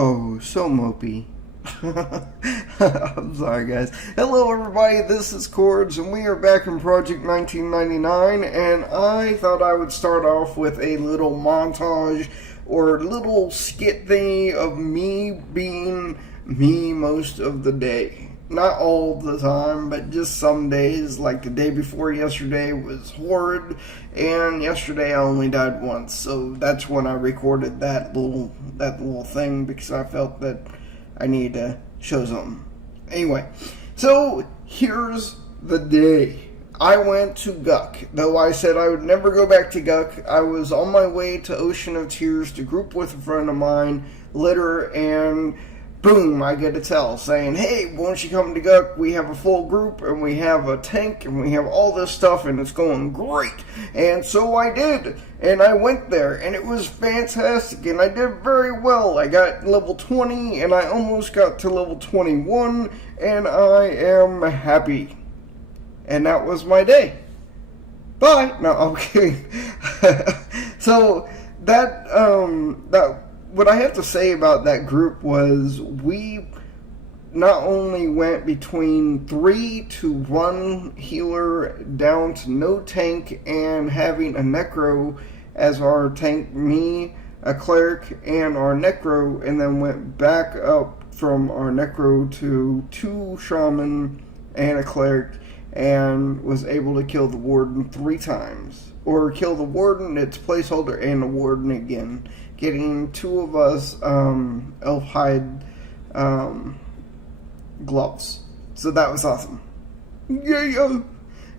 Oh, so mopey. I'm sorry, guys. Hello, everybody. This is Chords, and we are back in Project 1999. And I thought I would start off with a little montage or little skit thingy of me being me most of the day. Not all the time, but just some days. Like the day before yesterday was horrid, and yesterday I only died once. So that's when I recorded that little thing because I felt that I need to show something. Anyway, so here's the day. I went to Guck. Though I said I would never go back to Guck, I was on my way to Ocean of Tears to group with a friend of mine, Litter, and boom, I get a tell saying, hey, won't you come to Guck? We have a full group, and we have a tank, and we have all this stuff, and it's going great. And so I did, and I went there, and it was fantastic, and I did very well. I got level 20, and I almost got to level 21, and I am happy. And that was my day. Bye. No, I'm kidding. So, what I have to say about that group was we not only went between 3 to 1 healer down to no tank and having a necro as our tank, me, a cleric, and our necro, and then went back up from our necro to 2 shaman and a cleric, and was able to kill the warden 3 times. Or kill the warden, its placeholder, and the warden again. Getting 2 of us elf hide gloves. So that was awesome. Yeah.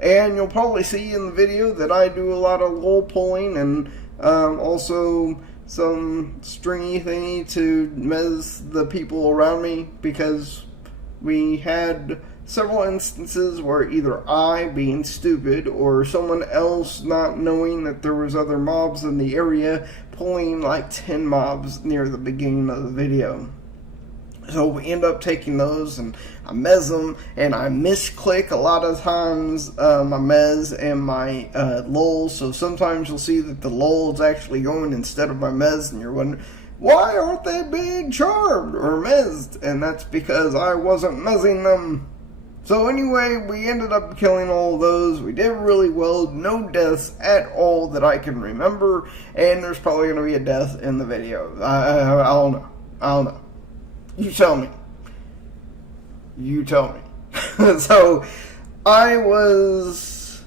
And you'll probably see in the video that I do a lot of lol pulling and also some stringy thingy to mess the people around me, because we had several instances where either I, being stupid, or someone else not knowing that there was other mobs in the area, pulling like 10 mobs near the beginning of the video. So we end up taking those, and I mez them, and I misclick a lot of times my mez and my lol, so sometimes you'll see that the lol is actually going instead of my mez, and you're wondering, why aren't they being charmed or mezzed? And that's because I wasn't mezzing them. So anyway, we ended up killing all of those. We did really well. No deaths at all that I can remember. And there's probably going to be a death in the video. I don't know. I don't know. You tell me. You tell me. So, it was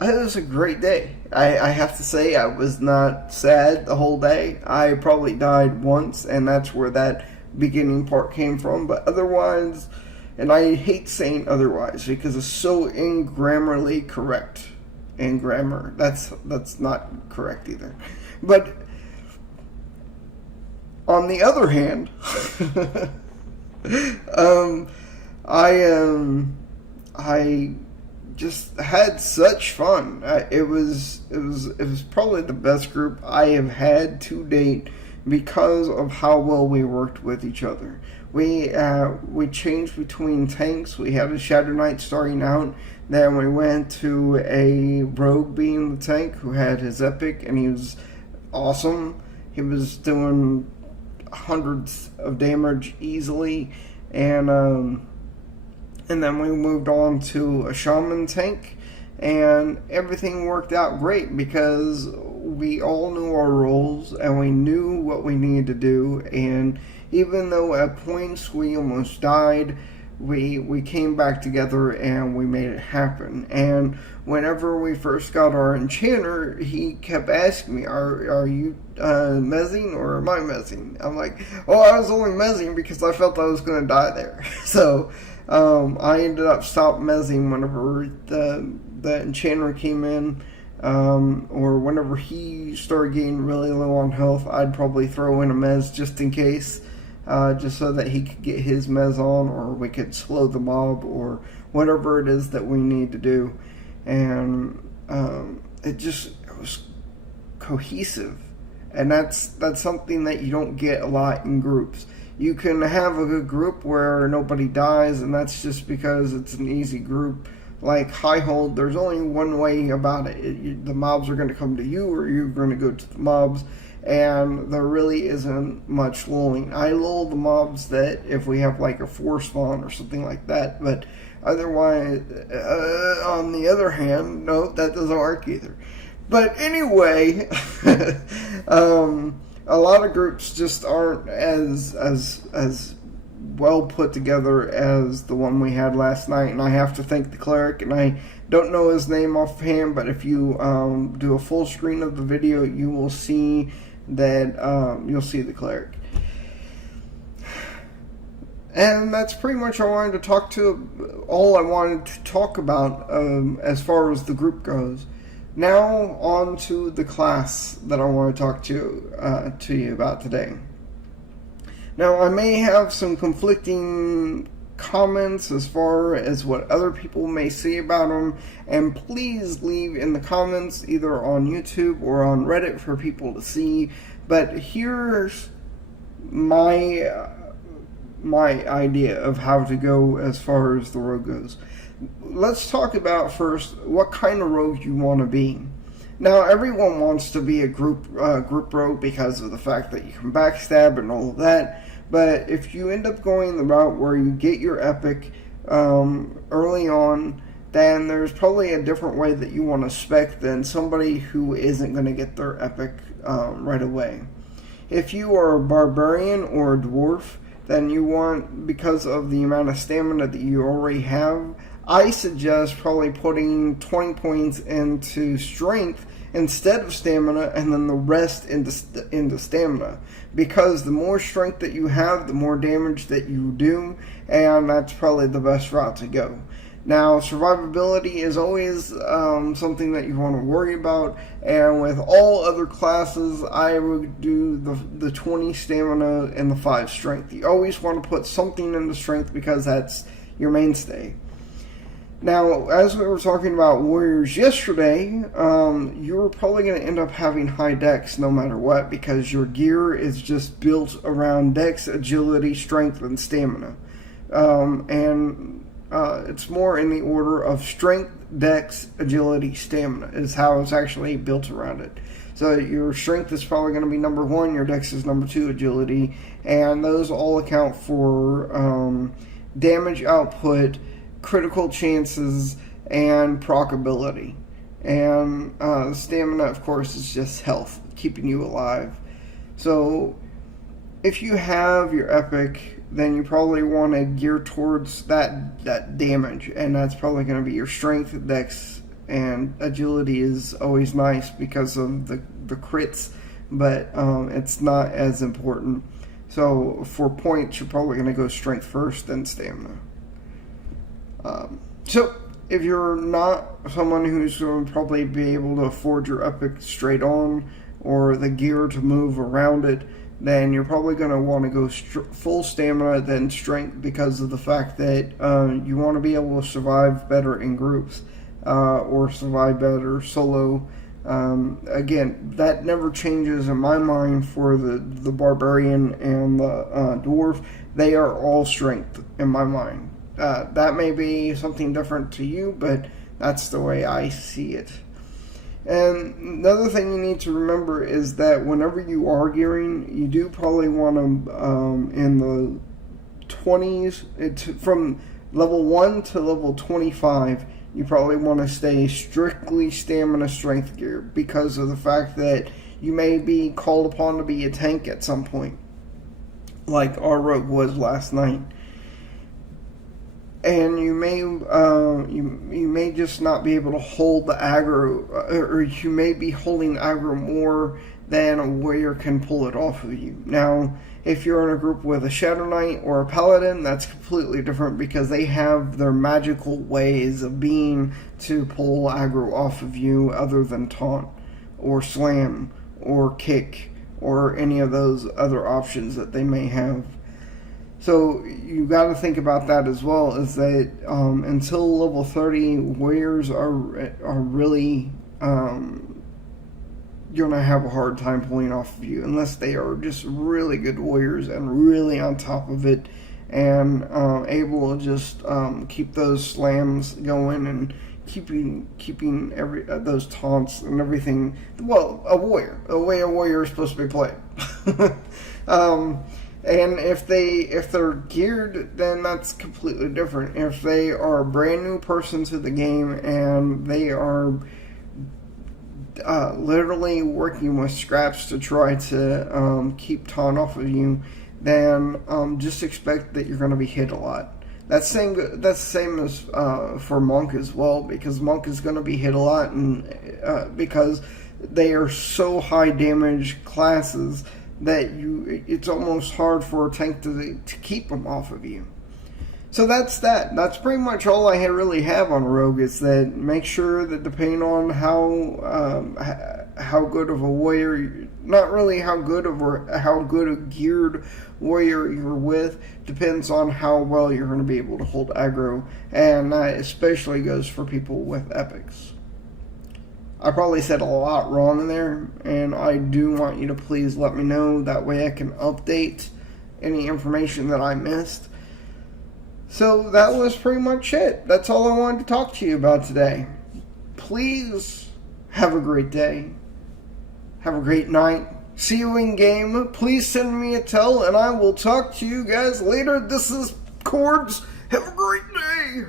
a great day. I have to say, I was not sad the whole day. I probably died once, and that's where that beginning part came from. But otherwise, and I hate saying otherwise because it's so ingrammarly correct. In grammar, that's not correct either. But on the other hand, I just had such fun. It was probably the best group I have had to date because of how well we worked with each other. We changed between tanks. We had a Shadow Knight starting out. Then we went to a rogue being the tank who had his epic, and he was awesome. He was doing hundreds of damage easily, and then we moved on to a shaman tank, and everything worked out great because we all knew our roles and we knew what we needed to do. And even though at points we almost died, we came back together and we made it happen. And whenever we first got our enchanter, he kept asking me, are you mezzing or am I mezzing? I'm like, oh, I was only mezzing because I felt I was going to die there. So I ended up stopping mezzing whenever the enchanter came in, or whenever he started getting really low on health. I'd probably throw in a mez just in case, just so that he could get his mez on, or we could slow the mob, or whatever it is that we need to do. And it was cohesive, and that's something that you don't get a lot in groups. You can have a good group where nobody dies, and that's just because it's an easy group. Like High Hold, there's only one way about it. The mobs are going to come to you, or you're going to go to the mobs. and there really isn't much lulling. I lull the mobs that if we have like a 4 spawn or something like that, but otherwise, on the other hand, no, that doesn't work either. But anyway, a lot of groups just aren't as well put together as the one we had last night, and I have to thank the cleric, and I don't know his name offhand, but if you do a full screen of the video, you will see that you'll see the cleric. And that's pretty much all I wanted to talk about as far as the group goes. Now on to the class that I want to talk to you about today. Now I may have some conflicting comments as far as what other people may say about them, and please leave in the comments either on YouTube or on Reddit for people to see. But here's my idea of how to go as far as the rogue goes. Let's talk about first what kind of rogue you want to be. Now, everyone wants to be a group rogue because of the fact that you can backstab and all of that. But if you end up going the route where you get your epic early on, then there's probably a different way that you want to spec than somebody who isn't going to get their epic right away. If you are a barbarian or a dwarf, then you want, because of the amount of stamina that you already have, I suggest probably putting 20 points into strength instead of stamina, and then the rest into stamina. Because the more strength that you have, the more damage that you do, and that's probably the best route to go. Now, survivability is always something that you want to worry about, and with all other classes, I would do the 20 stamina and the 5 strength. You always want to put something into strength because that's your mainstay. Now, as we were talking about warriors yesterday, you're probably going to end up having high dex no matter what, because your gear is just built around dex, agility, strength, and stamina. It's more in the order of strength, dex, agility, stamina is how it's actually built around it. So your strength is probably going to be number 1, your dex is number 2, agility, and those all account for damage output, critical chances, and proc ability. And stamina, of course, is just health, keeping you alive. So if you have your epic, then you probably want to gear towards that damage, and that's probably going to be your strength, dex, and agility is always nice because of the crits, but it's not as important. So for points, you're probably going to go strength first, then stamina. So if you're not someone who's going to probably be able to afford your epic straight on, or the gear to move around it, then you're probably going to want to go full stamina, then strength, because of the fact that you want to be able to survive better in groups, or survive better solo. Again, that never changes in my mind for the barbarian and the dwarf. They are all strength in my mind. That may be something different to you, but that's the way I see it. And another thing you need to remember is that whenever you are gearing, you do probably want to, in the 20s, from level 1 to level 25, you probably want to stay strictly stamina strength gear, because of the fact that you may be called upon to be a tank at some point, like our rogue was last night. And you may just not be able to hold the aggro, or you may be holding aggro more than a warrior can pull it off of you. Now, if you're in a group with a Shadow Knight or a Paladin, that's completely different, because they have their magical ways of being to pull aggro off of you, other than taunt, or slam, or kick, or any of those other options that they may have. So you got to think about that as well, is that until level 30, warriors are really you're going to have a hard time pulling off of you, unless they are just really good warriors and really on top of it, and able to just keep those slams going and keeping every those taunts and everything. Well, a warrior, the way a warrior is supposed to be played. And if they're geared, then that's completely different. If they are a brand new person to the game and they are literally working with scraps to try to keep taunt off of you, then just expect that you're going to be hit a lot. That's the same as for Monk as well, because Monk is going to be hit a lot, and because they are so high damage classes that it's almost hard for a tank to keep them off of you. So that's that. That's pretty much all I really have on Rogue. Is that make sure that depending on how good of a warrior, not really how good a geared warrior you're with, depends on how well you're going to be able to hold aggro, and that especially goes for people with epics. I probably said a lot wrong in there, and I do want you to please let me know. That way I can update any information that I missed. So that was pretty much it. That's all I wanted to talk to you about today. Please have a great day. Have a great night. See you in game. Please send me a tell, and I will talk to you guys later. This is Cords. Have a great day.